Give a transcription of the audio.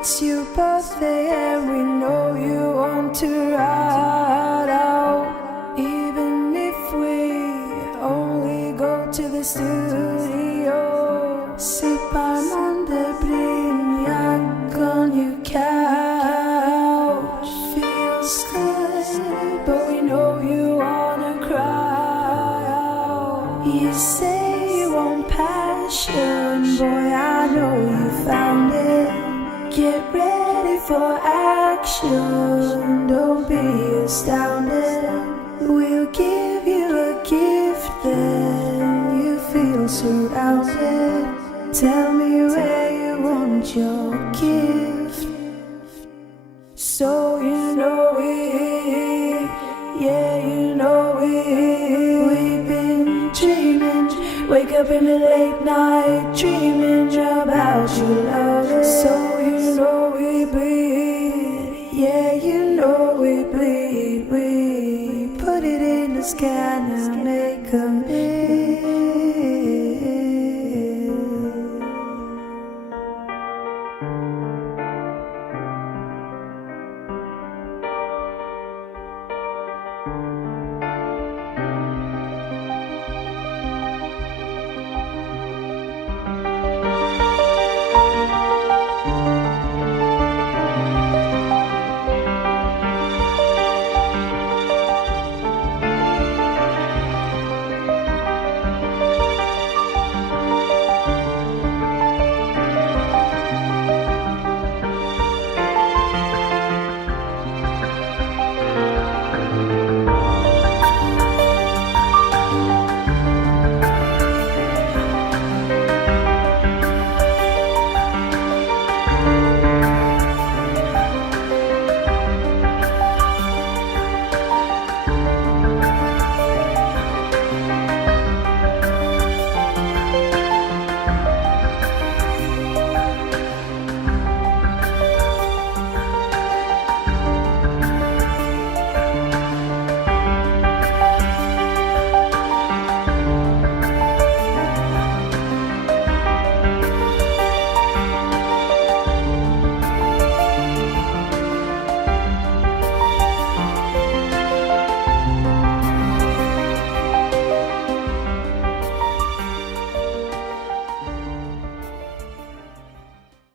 It's your birthday and we know you want to ride out. Even if we only go to the studio, sippar under brynjak on your couch. Feels good, but we know you wanna cry out. You say you want passion, boy, I know you found it. Get ready for action, don't be astounded. We'll give you a gift, then you feel surrounded. Tell me where you want your gift. So you know we've been dreaming. Wake up in the late night, dreaming about your love. So you know we bleed, yeah, you know we bleed. We put it in the scanner.